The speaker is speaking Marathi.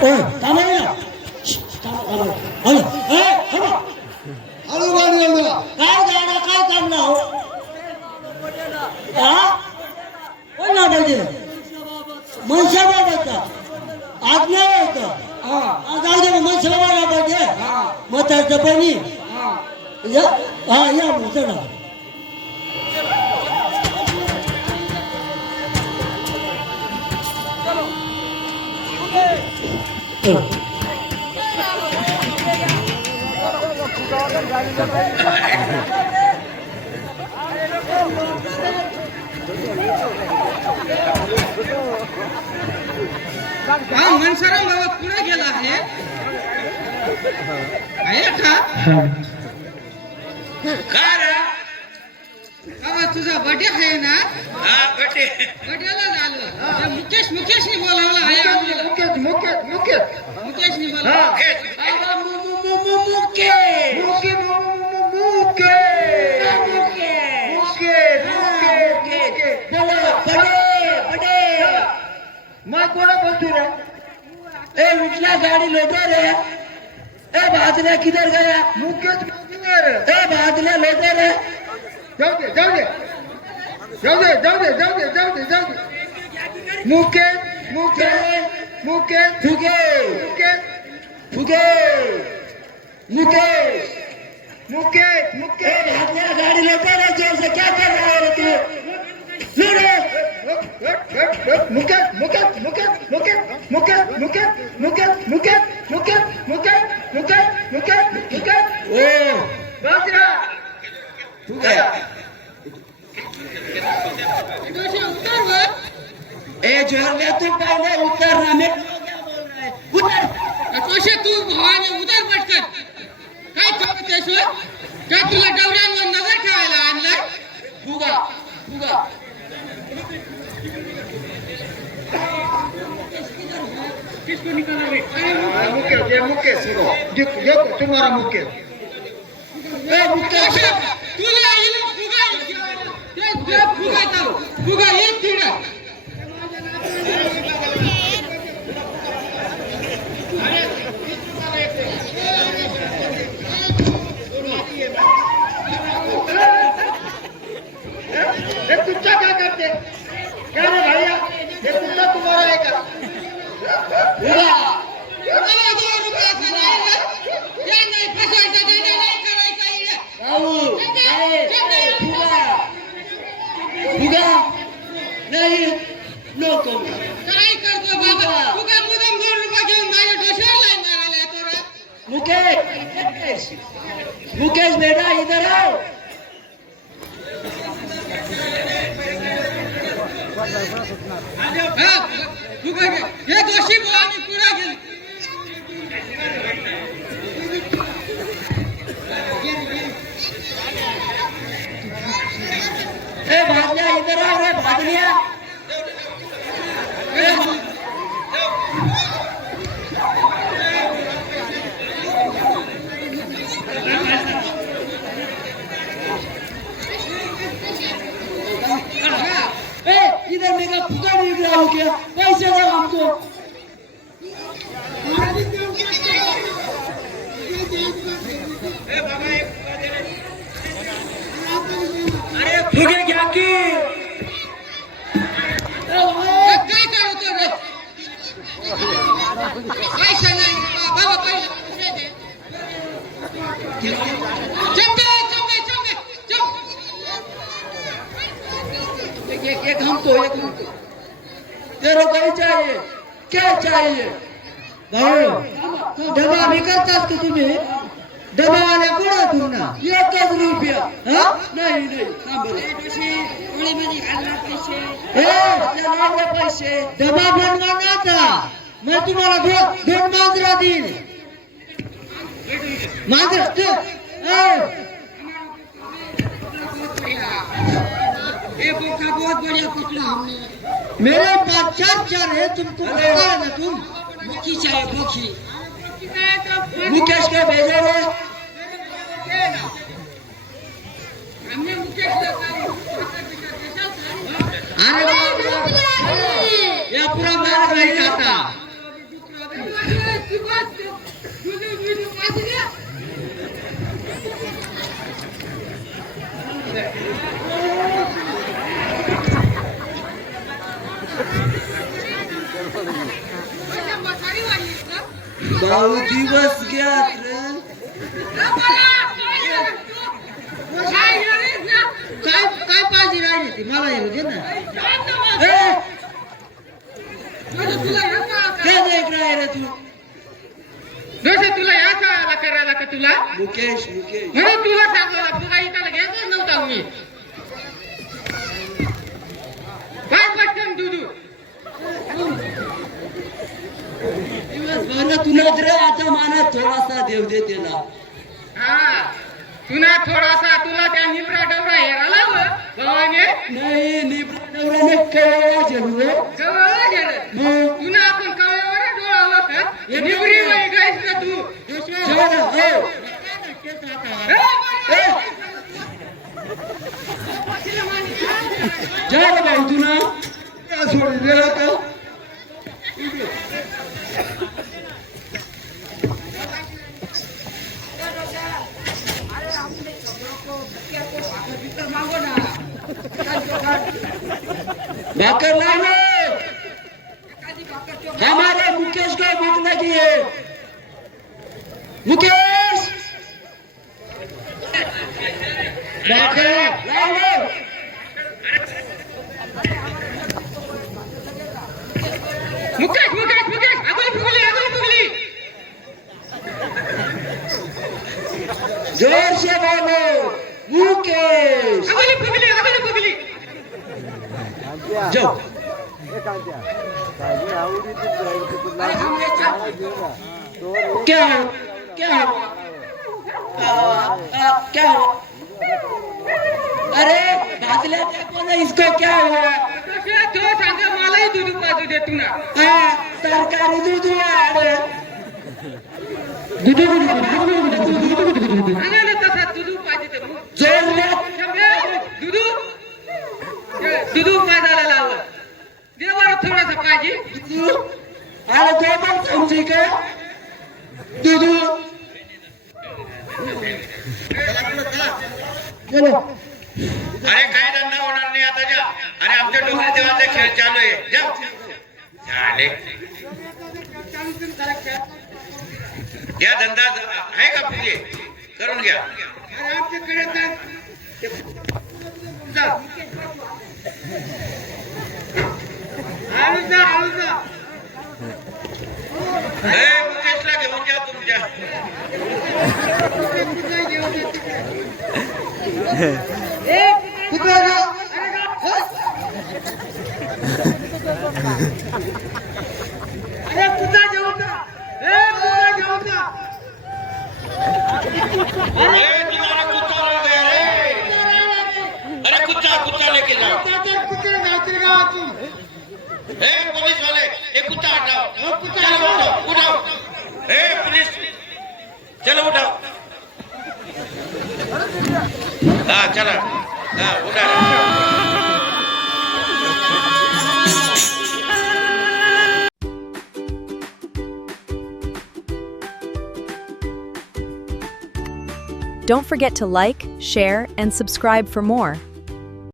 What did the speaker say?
हळू गाडी एवढा काय गाडा काय काम हो कोण ना पाहिजे मनशाबाबतचा आज्ञा होतं जाऊ दे मनशाबाबा पाहिजे मग त्याचं पाणी हा या मग चला मनसराम बाबा पुढे गेला आहे का बाबा तुझा बर्थडे आहे ना बर्थडेला झालं मुकेशने बोलावलं आहे मुकेशने मैं कोड़ा बोलती रे ए उठला गाड़ी लोटे रे ए बादले किधर गया मुकेश ए बादले लोटे रे जाओ दे मुकेश बादले गाड़ी लोटे रे जैसे क्या कर रहा है तू ए जोर तुम पहले उतरना मैं क्या बोल रहा है उतर तू भवानी उतर पटकन काय करतेस काय तुला डवऱ्यांवर नजर ठेवायला आणलाय फुगा किसको निकालोगे मुकेश देखो तुम्हारा मुकेश तुला फुगा एक तिडा कुत्ता क्या करते क्या रे भैया ये कुत्ता तुम्हारा है क्या नहीं लोक काय करतो बाबा तू काय मुदम 2 रुपये घेऊन माझ्या डोश्यावर लाईन मारायला येतो रे मुकेश बेटा इधर आओ हे दोषी भावानी पुढे गेले ए भागल्या इधर आओ रे भागल्या इधर मेरा फुगा निकल रहा हो क्या पैसे दो हमको अरे फुगे क्या की काय करतो रे पैसे नाही बाबा पैसे दे चमके एक हमको तेरे को चाहिए क्या चाहिए भाई डबा भी करतात का तुम्ही डबावाल्या कोणा तुमना 1 रुपया नाही पैसे डबा बनवाना था मैं तुम्हारा दोन मांजरा दिन मांजरा ये बोका बहुत बढ़िया पकड़ा हमने मेरे पास 4 है तुमको पता है ना तुम मुखी चाहिए मुखी मुकेश के भेजे हुए हमने मुकेश अरे या पूरा मार नहीं खाता भाऊ दिवस घ्यात रे. काय काय पाहिजे राहिली ती मला येऊ दे ना ए, काय देख रहा है रे तू? जसं तुला या सणाला करायला का तुला मुकेश मुकेश म्हणून तुला सांगायला तुला इथं घ्यायचं नव्हता मी काय पटकन दुधू दिवसभर तुला रे आता माना थोडासा देव दे त्याला. हा तुला थोडासा तुला त्या निबरा डबरा हेराला भावाने नाही निब्रवराने कळवा जेवलो. जवळ गेलं तुला आपण कळ्यावर डोळा होता निबरी वय गायस ना तू चल हो. चल भाऊ तुला क्या सोड दिला का? भाकर लाओ. हमारे मुकेश को भूख लगी है. मुकेश भाकर लाओ. मुकेश मुकेश मुकेश अगली फुगली जोर से बोलो मुकेश. अगली फुगली जाओ. क्या हो क्या हो क्या हो? अरे भाजल्या देखो ना इसको क्या हुआ? तो सांगा मलाही दूध पाजू दे तुला हाँ, सरकारी दूध अरे आणा ना तसा दूध पाहिजे ते जोर में दूध पाजायला लावलं देवाला थोडासा पाहिजे अरे दो बार समझी का दूध. चलो अरे काही धंदा होणार नाही आता जा. अरे आमच्या डोंगरी देवाचा खेळ चालू आहे जा. झाले या धंदा आहे का तुझे करून घ्या. अरे आमच्याकडे मुकेशला घेऊन जा तुमच्या. कुत्रा जा अरे कुत्ता घेऊन जा कुत्ता घेऊन जा तुम्हारा कुत्ता लग गया रे. अरे कुत्ता लेके जाओ. कुत्रे जायचे गावातून पुलिस वाले ये कुत्ता हटाओ. चलो उठाओ. पुलिस चलो उठाओ. हाँ चला हाँ उठा. Don't forget to like, share, and subscribe for more.